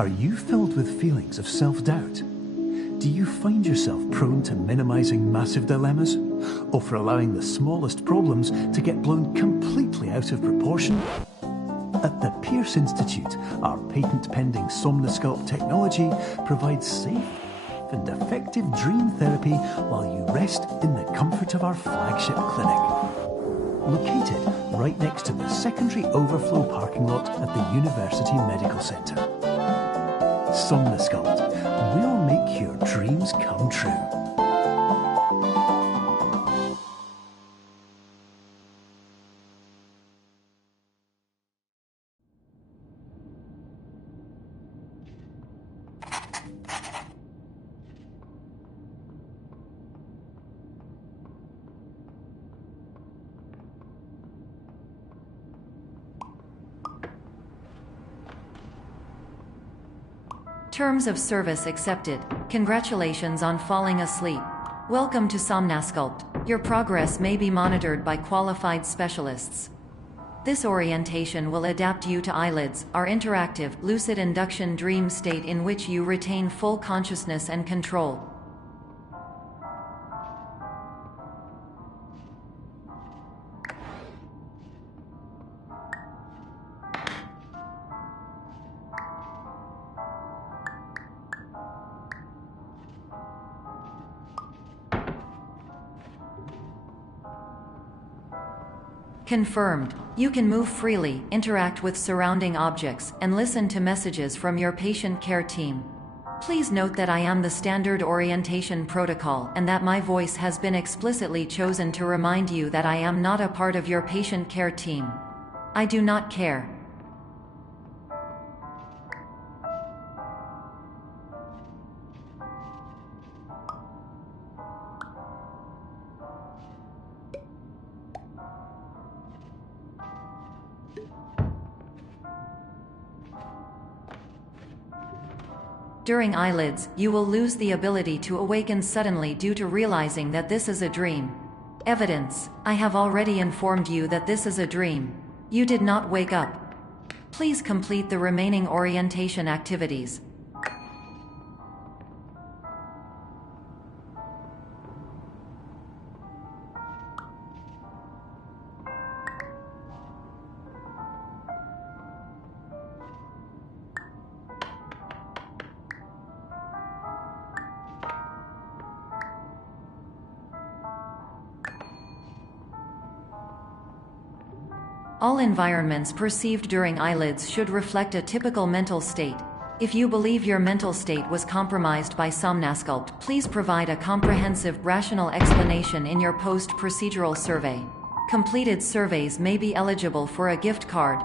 Are you filled with feelings of self-doubt? Do you find yourself prone to minimizing massive dilemmas? Or for allowing the smallest problems to get blown completely out of proportion? At the Pierce Institute, our patent-pending Somnosculpt technology provides safe and effective dream therapy while you rest in the comfort of our flagship clinic. Located right next to the secondary overflow parking lot at the University Medical Centre. Somnosculpt will make your dreams come true. Terms of service accepted. Congratulations on falling asleep. Welcome to Somnosculpt. Your progress may be monitored by qualified specialists. This orientation will adapt you to eyelids, our interactive, lucid induction dream state in which you retain full consciousness and control. Confirmed. You can move freely, interact with surrounding objects, and listen to messages from your patient care team. Please note that I am the standard orientation protocol and that my voice has been explicitly chosen to remind you that I am not a part of your patient care team. I do not care. During eyelids, you will lose the ability to awaken suddenly due to realizing that this is a dream. Evidence: I have already informed you that this is a dream. You did not wake up. Please complete the remaining orientation activities. All environments perceived during eyelids should reflect a typical mental state. If you believe your mental state was compromised by Somnosculpt, please provide a comprehensive, rational explanation in your post-procedural survey. Completed surveys may be eligible for a gift card.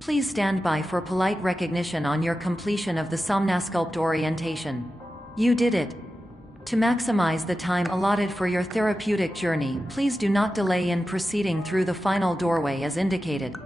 Please stand by for polite recognition on your completion of the Somnosculpt orientation. You did it. To maximize the time allotted for your therapeutic journey, please do not delay in proceeding through the final doorway as indicated.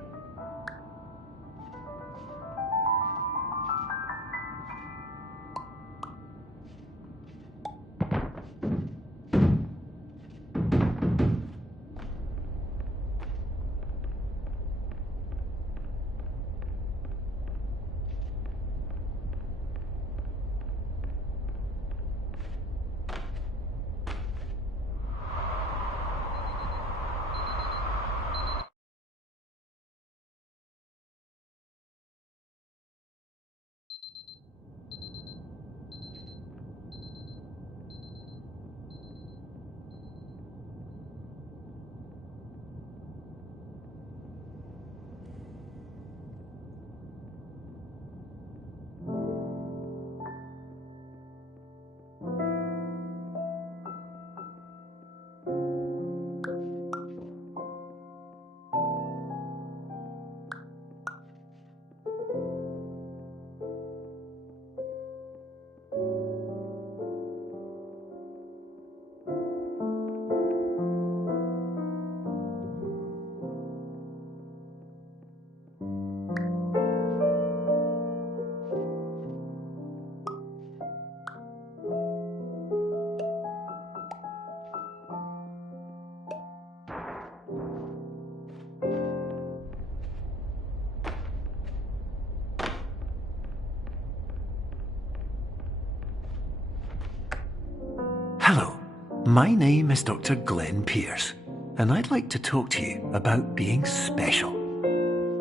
Hello, my name is Dr. Glenn Pierce, and I'd like to talk to you about being special.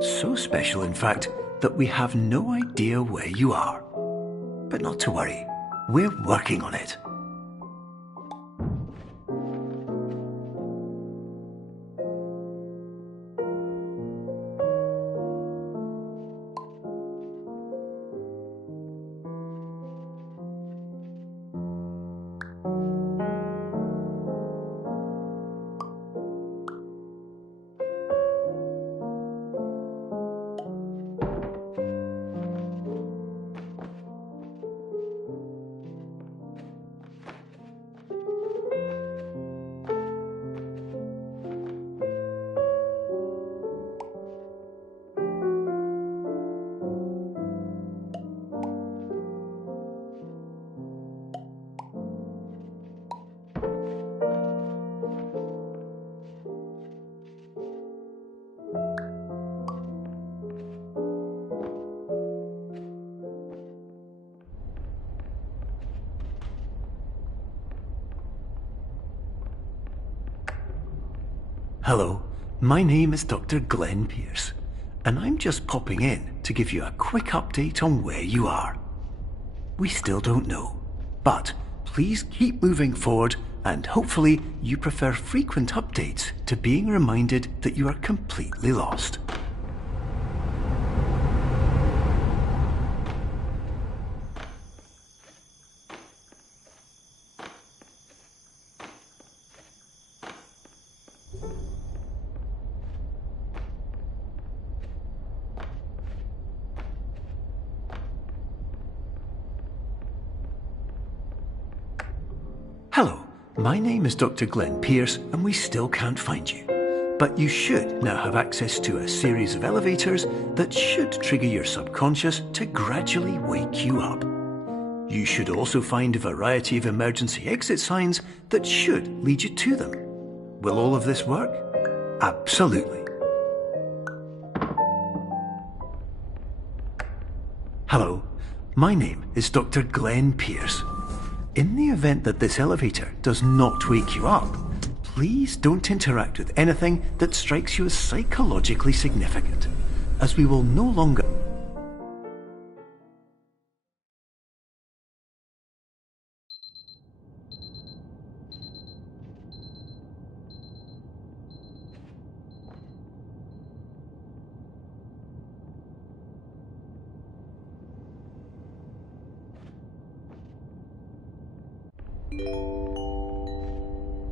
So special, in fact, that we have no idea where you are. But not to worry, we're working on it. Hello, my name is Dr. Glenn Pierce, and I'm just popping in to give you a quick update on where you are. We still don't know, but please keep moving forward, and hopefully you prefer frequent updates to being reminded that you are completely lost. Hello, my name is Dr. Glenn Pierce, and we still can't find you. But you should now have access to a series of elevators that should trigger your subconscious to gradually wake you up. You should also find a variety of emergency exit signs that should lead you to them. Will all of this work? Absolutely. Hello, my name is Dr. Glenn Pierce. In the event that this elevator does not wake you up, please don't interact with anything that strikes you as psychologically significant, as we will no longer...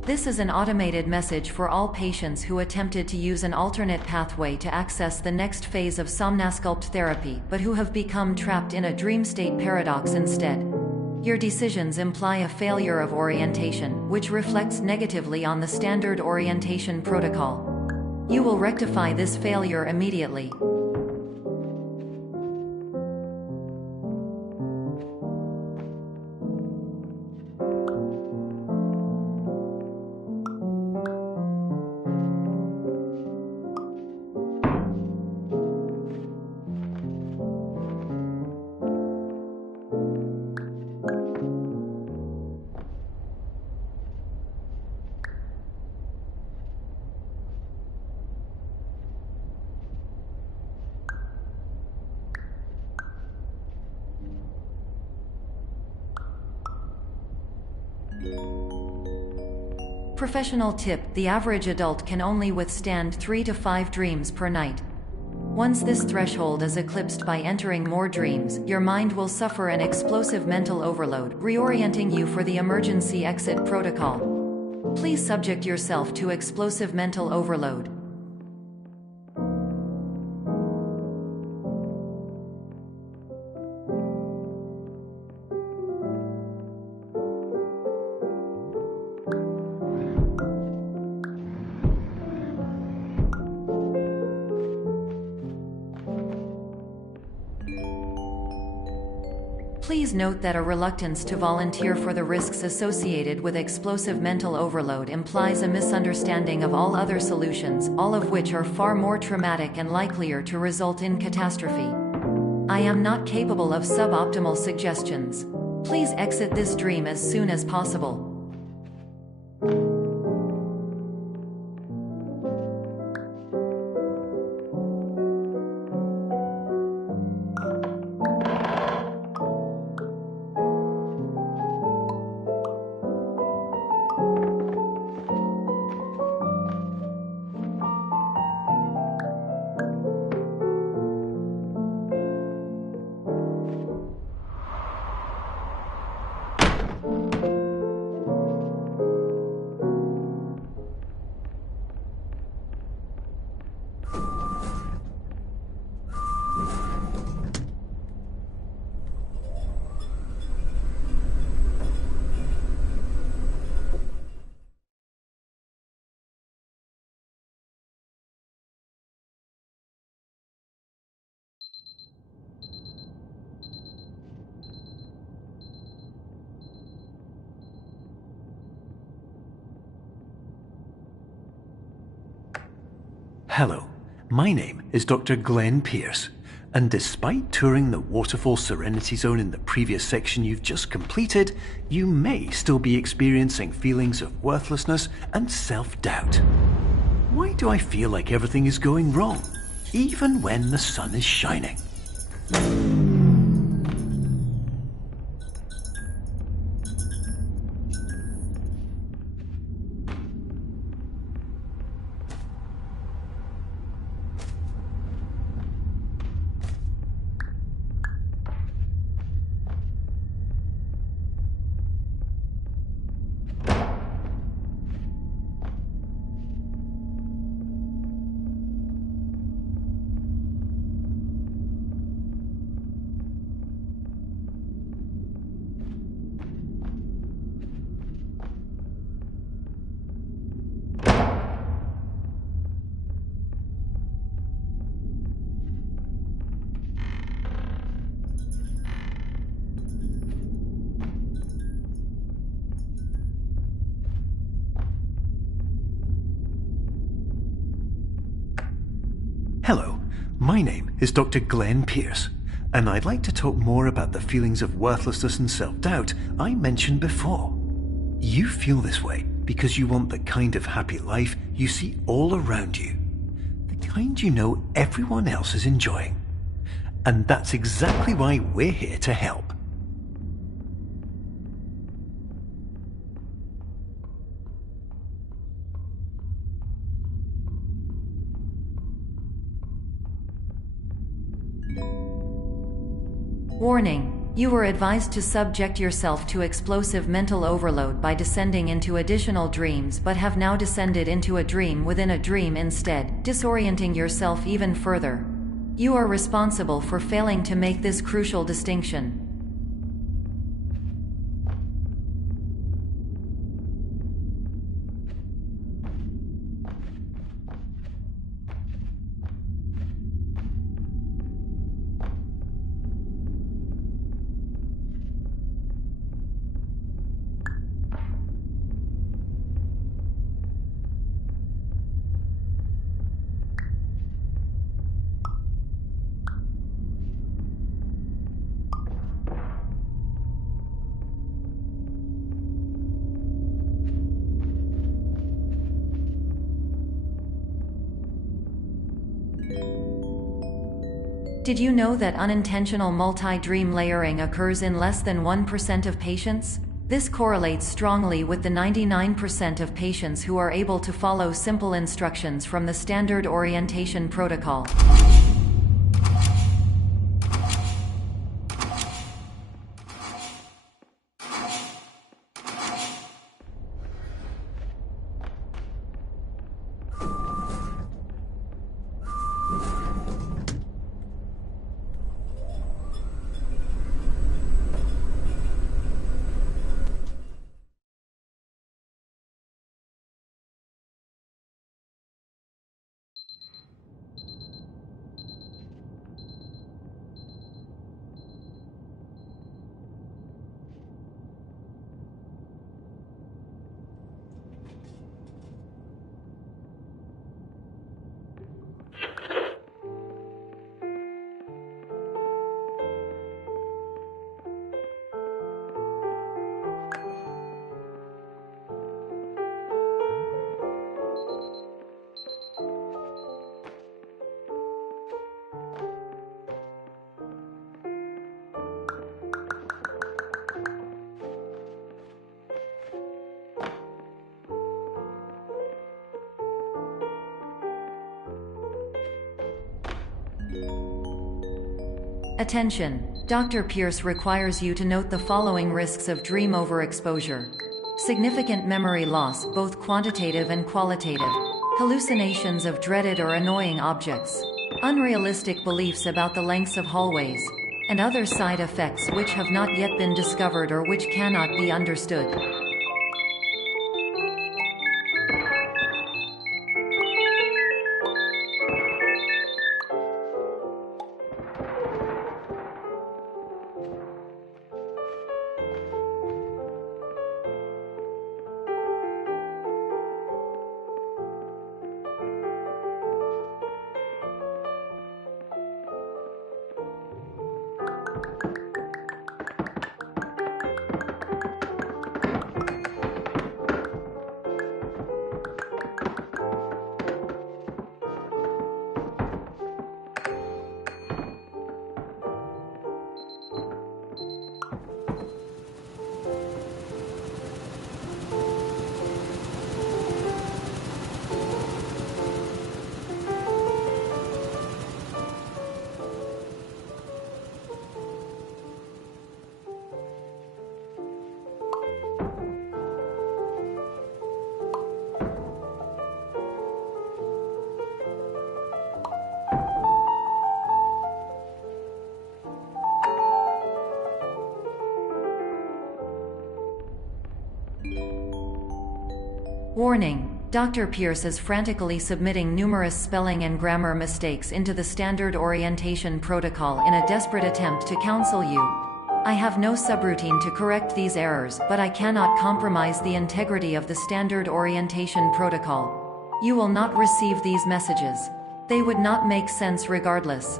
This is an automated message for all patients who attempted to use an alternate pathway to access the next phase of Somnasculpt therapy but who have become trapped in a dream state paradox instead. Your decisions imply a failure of orientation, which reflects negatively on the standard orientation protocol. You will rectify this failure immediately. Professional tip: the average adult can only withstand 3 to 5 dreams per night. Once this threshold is eclipsed by entering more dreams, your mind will suffer an explosive mental overload, reorienting you for the emergency exit protocol. Please subject yourself to explosive mental overload. Please note that a reluctance to volunteer for the risks associated with explosive mental overload implies a misunderstanding of all other solutions, all of which are far more traumatic and likelier to result in catastrophe. I am not capable of suboptimal suggestions. Please exit this dream as soon as possible. Hello, my name is Dr. Glenn Pierce, and despite touring the Waterfall Serenity Zone in the previous section you've just completed, you may still be experiencing feelings of worthlessness and self-doubt. Why do I feel like everything is going wrong, even when the sun is shining? Hello, my name is Dr. Glenn Pierce, and I'd like to talk more about the feelings of worthlessness and self-doubt I mentioned before. You feel this way because you want the kind of happy life you see all around you, the kind you know everyone else is enjoying. And that's exactly why we're here to help. Warning: you were advised to subject yourself to explosive mental overload by descending into additional dreams, but have now descended into a dream within a dream instead, disorienting yourself even further. You are responsible for failing to make this crucial distinction. Did you know that unintentional multi-dream layering occurs in less than 1% of patients? This correlates strongly with the 99% of patients who are able to follow simple instructions from the standard orientation protocol. Attention! Dr. Pierce requires you to note the following risks of dream overexposure. Significant memory loss, both quantitative and qualitative. Hallucinations of dreaded or annoying objects. Unrealistic beliefs about the lengths of hallways. And other side effects which have not yet been discovered or which cannot be understood. Warning. Dr. Pierce is frantically submitting numerous spelling and grammar mistakes into the standard orientation protocol in a desperate attempt to counsel you. I have no subroutine to correct these errors, but I cannot compromise the integrity of the standard orientation protocol. You will not receive these messages. They would not make sense regardless.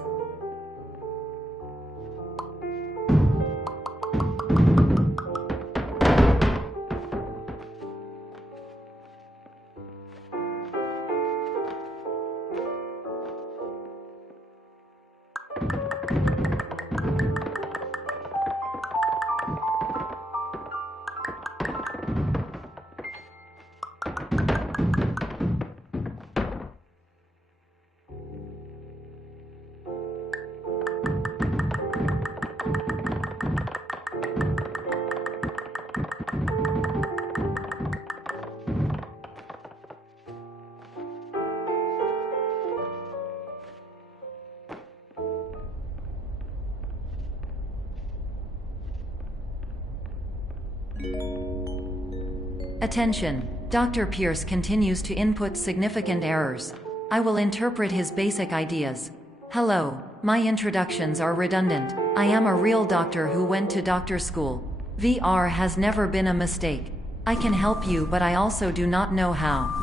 Attention! Dr. Pierce continues to input significant errors. I will interpret his basic ideas. Hello, my introductions are redundant. I am a real doctor who went to doctor school. VR has never been a mistake. I can help you, but I also do not know how.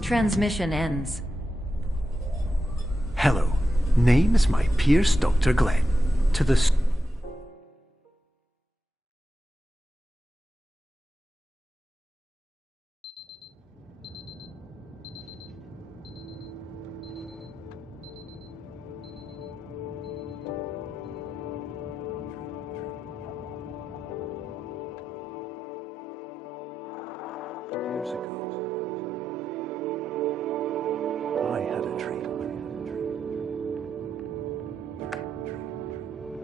Transmission ends. Hello, name is my Pierce Dr. Glenn. To the years ago, I had a dream.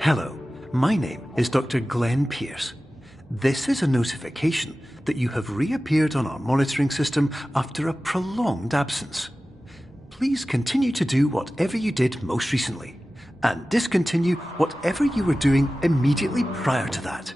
Hello, my name is Dr. Glenn Pierce. This is a notification that you have reappeared on our monitoring system after a prolonged absence. Please continue to do whatever you did most recently, and discontinue whatever you were doing immediately prior to that.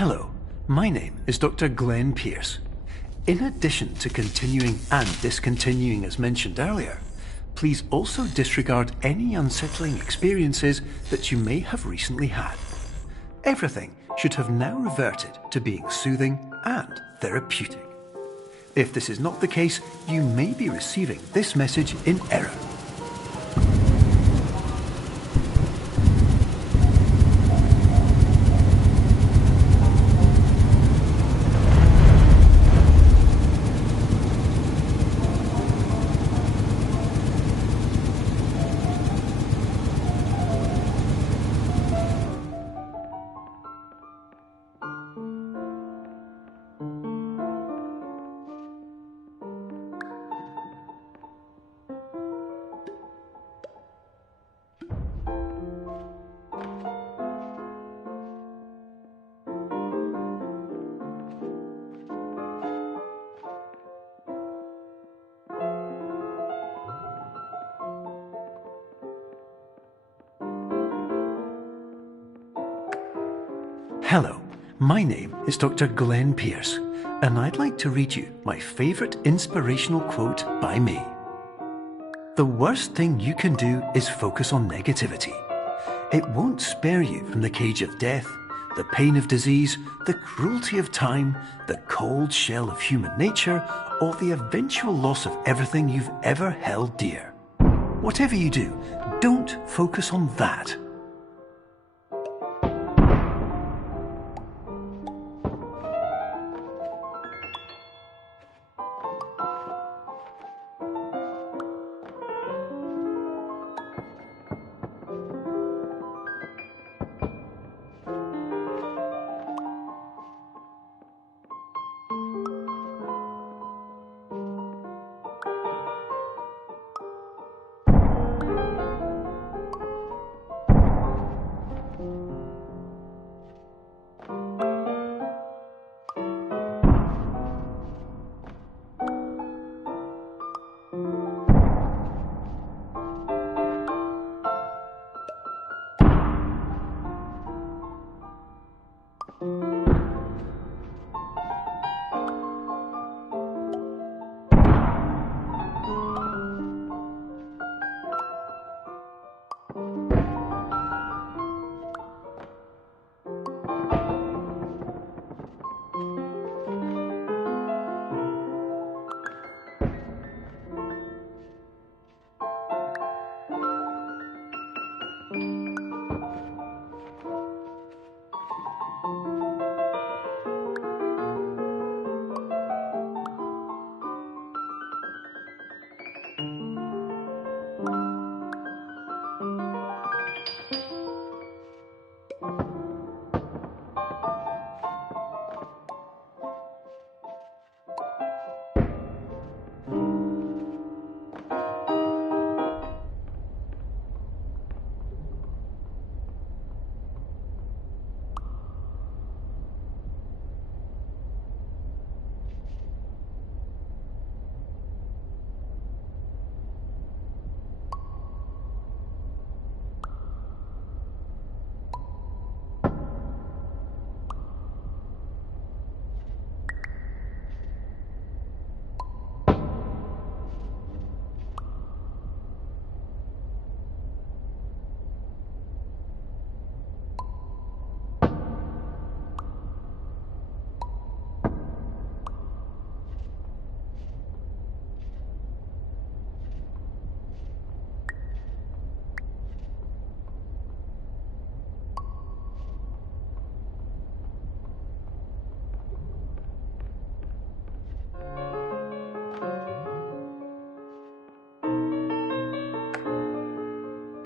Hello, my name is Dr. Glenn Pierce. In addition to continuing and discontinuing as mentioned earlier, please also disregard any unsettling experiences that you may have recently had. Everything should have now reverted to being soothing and therapeutic. If this is not the case, you may be receiving this message in error. Hello, my name is Dr. Glenn Pierce, and I'd like to read you my favourite inspirational quote by me. the worst thing you can do is focus on negativity. It won't spare you from the cage of death, the pain of disease, the cruelty of time, the cold shell of human nature, or the eventual loss of everything you've ever held dear. Whatever you do, don't focus on that.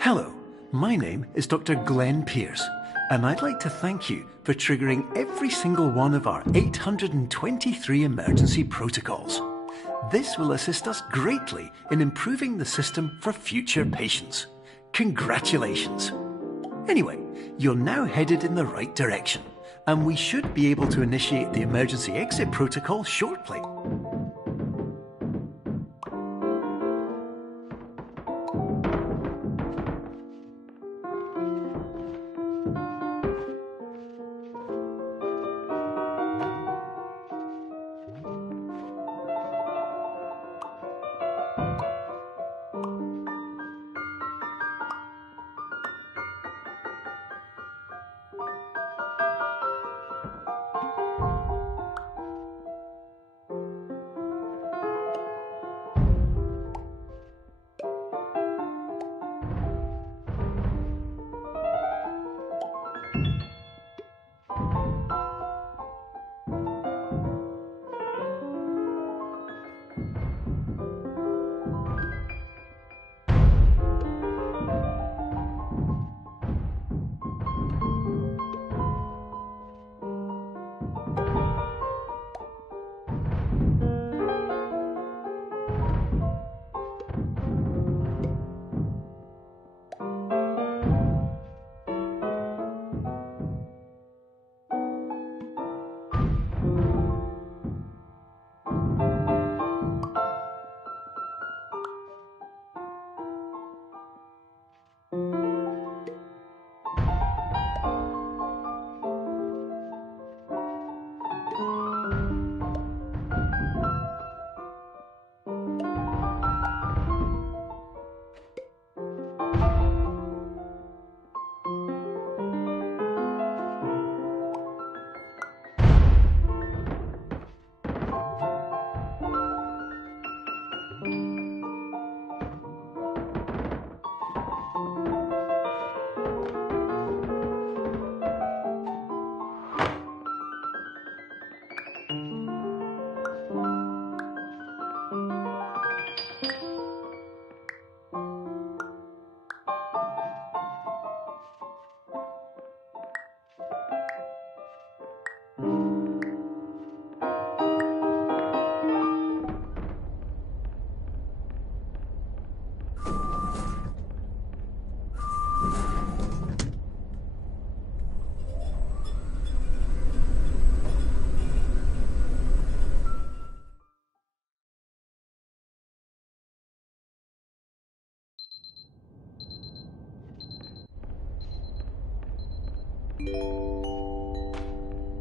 Hello, my name is Dr. Glenn Pierce, and I'd like to thank you for triggering every single one of our 823 emergency protocols. This will assist us greatly in improving the system for future patients. Congratulations! Anyway, you're now headed in the right direction, and we should be able to initiate the emergency exit protocol shortly.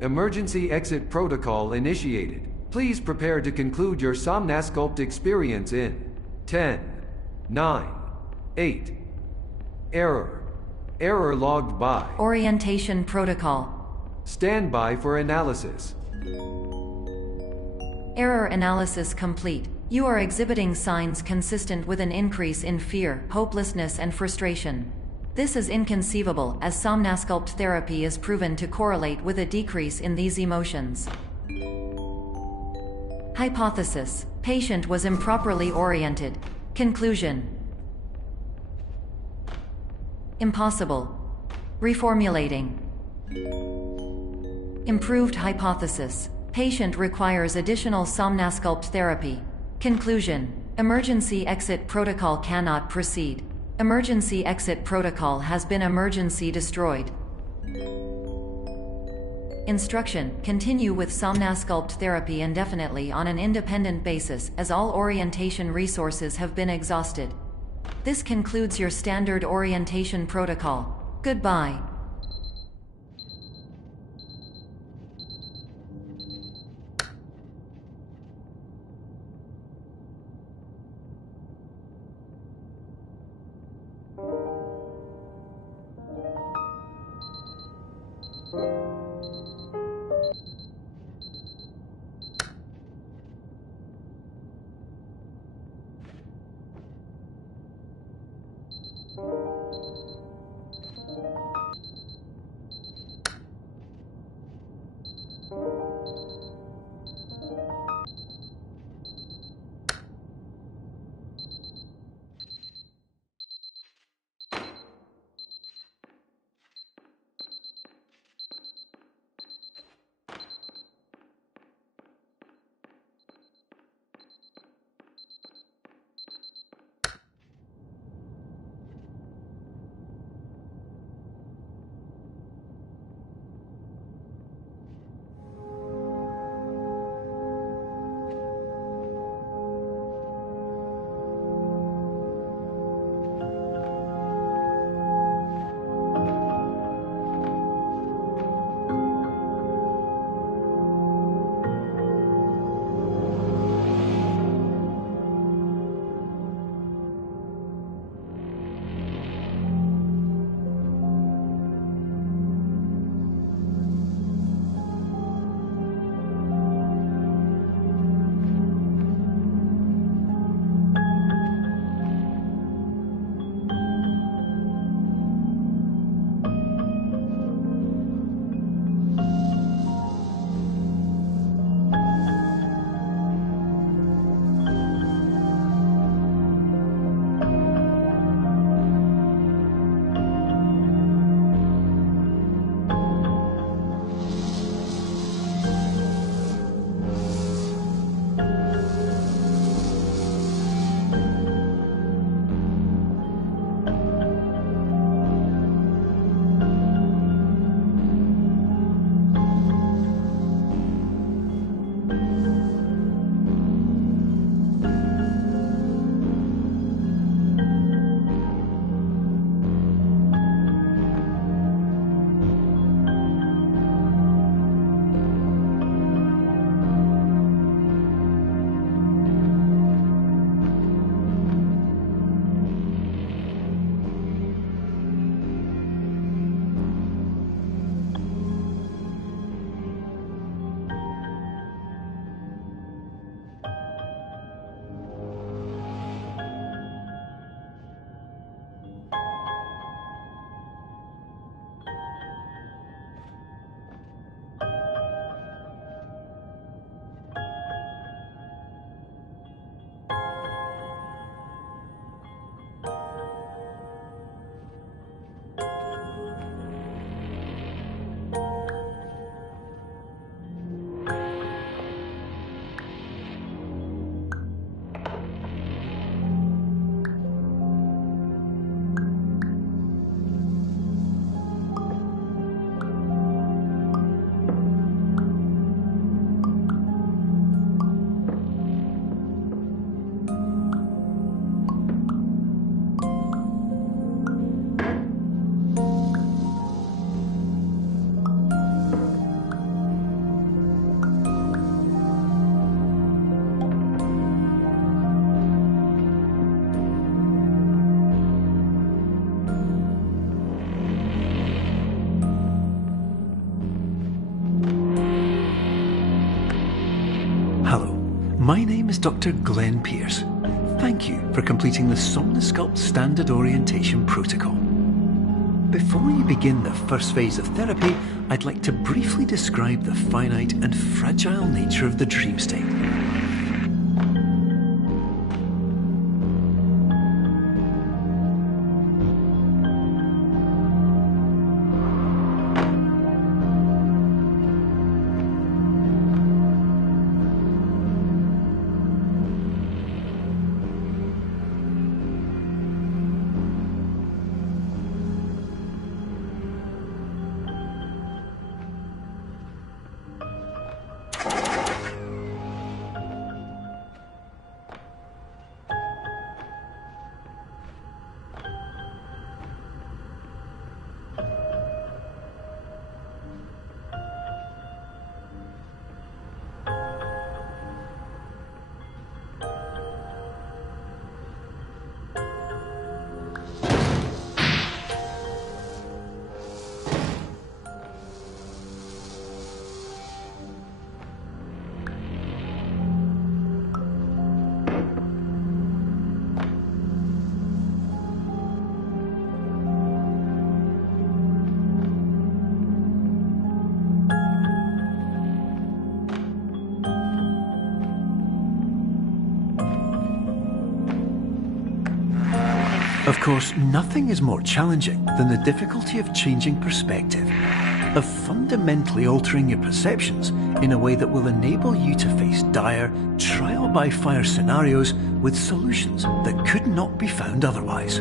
Emergency exit protocol initiated. Please prepare to conclude your Somnasculpt experience in 10, 9, 8. Error. Error logged by. Orientation protocol. Stand by for analysis. Error analysis complete. You are exhibiting signs consistent with an increase in fear, hopelessness, and frustration. This is inconceivable, as Somnasculpt therapy is proven to correlate with a decrease in these emotions. Hypothesis: patient was improperly oriented. Conclusion: impossible. Reformulating. Improved hypothesis: patient requires additional Somnasculpt therapy. Conclusion: emergency exit protocol cannot proceed. Emergency exit protocol has been emergency destroyed. Instruction: continue with Somnasculpt therapy indefinitely on an independent basis, as all orientation resources have been exhausted. This concludes your standard orientation protocol. Goodbye. My name is Dr. Glenn Pierce. Thank you for completing the Somnosculpt Standard Orientation Protocol. Before you begin the first phase of therapy, I'd like to briefly describe the finite and fragile nature of the dream state. Of course, nothing is more challenging than the difficulty of changing perspective, of fundamentally altering your perceptions in a way that will enable you to face dire, trial-by-fire scenarios with solutions that could not be found otherwise.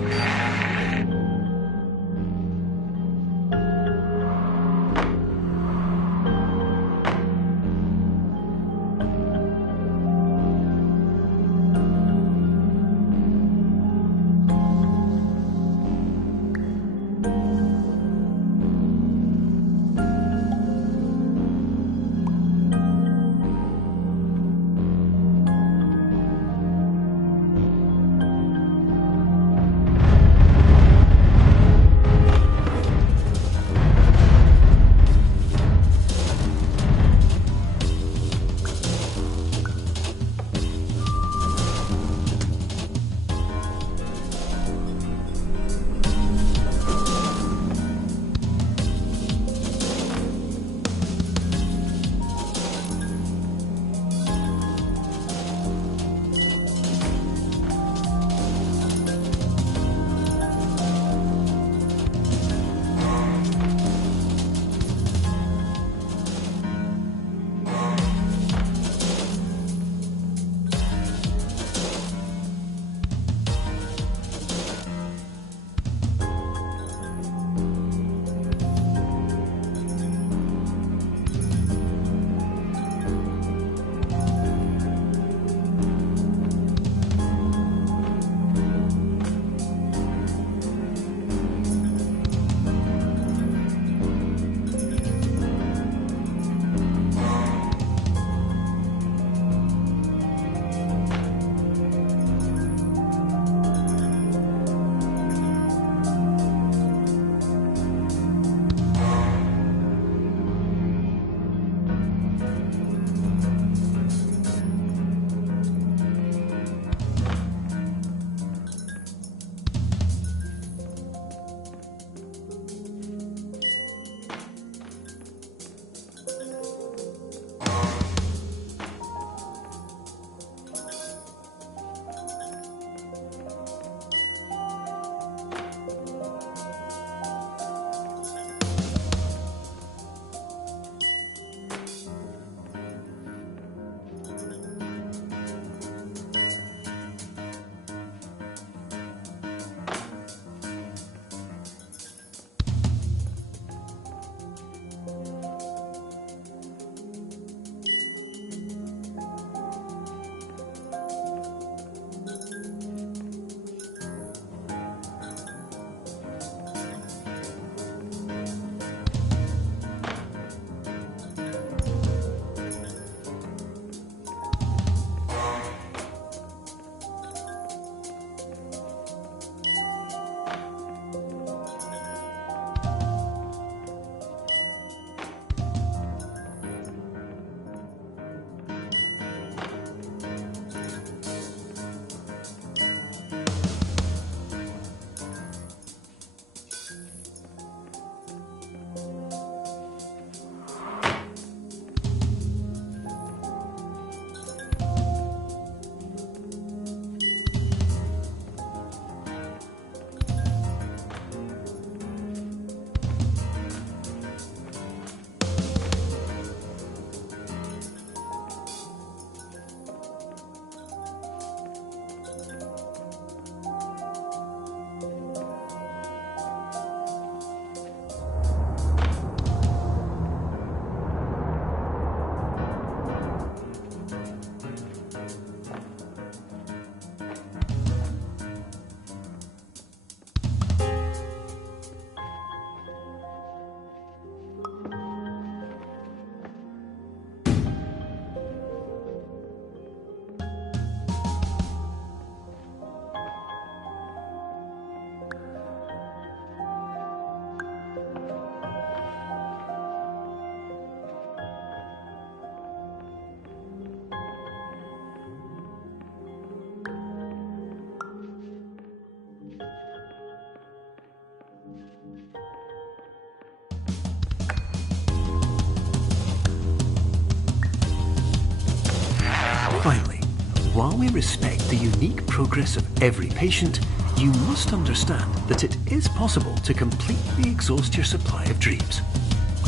while we respect the unique progress of every patient, you must understand that it is possible to completely exhaust your supply of dreams,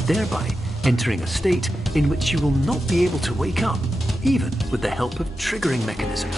thereby entering a state in which you will not be able to wake up, even with the help of triggering mechanisms.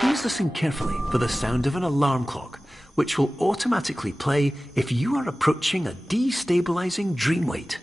Please listen carefully for the sound of an alarm clock, which will automatically play if you are approaching a destabilizing dream weight.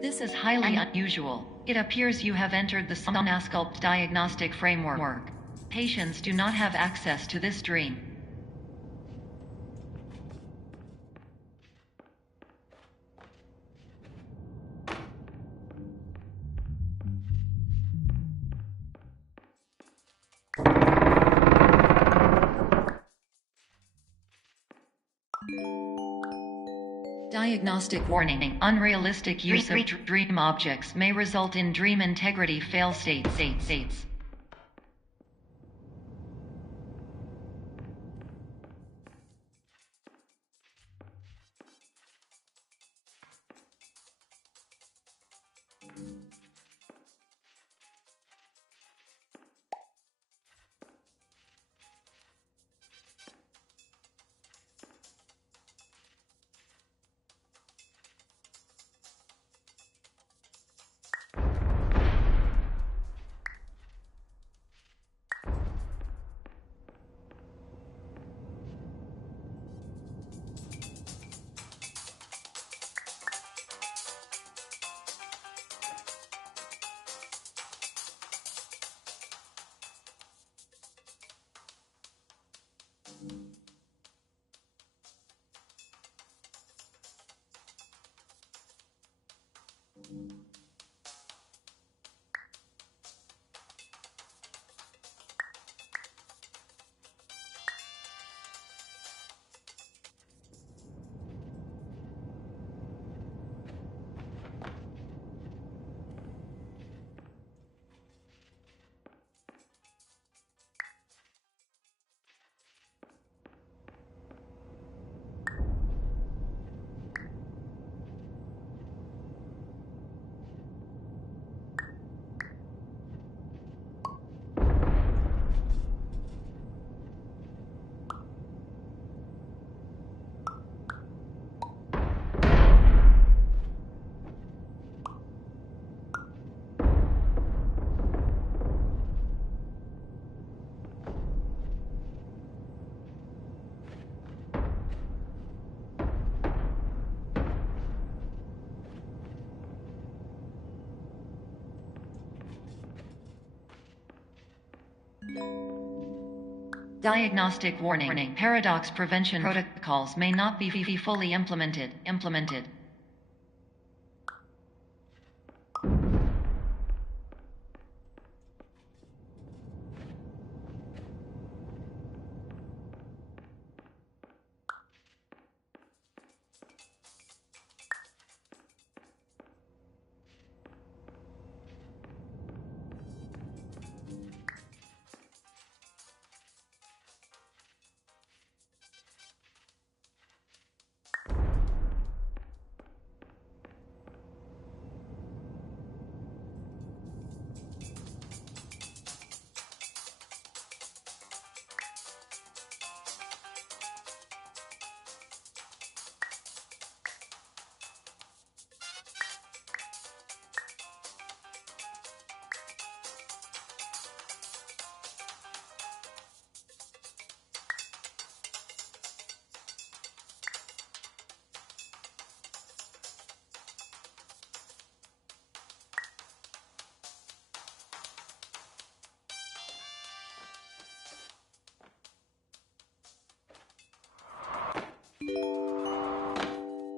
This is highly unusual. It appears you have entered the Somnasculpt diagnostic framework. Patients do not have access to this dream. Diagnostic warning. Unrealistic use of dream objects may result in dream integrity fail states. Diagnostic warning. Paradox prevention protocols may not be fully implemented.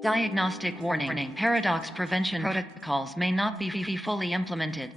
Diagnostic warning. Paradox prevention protocols may not be fully implemented.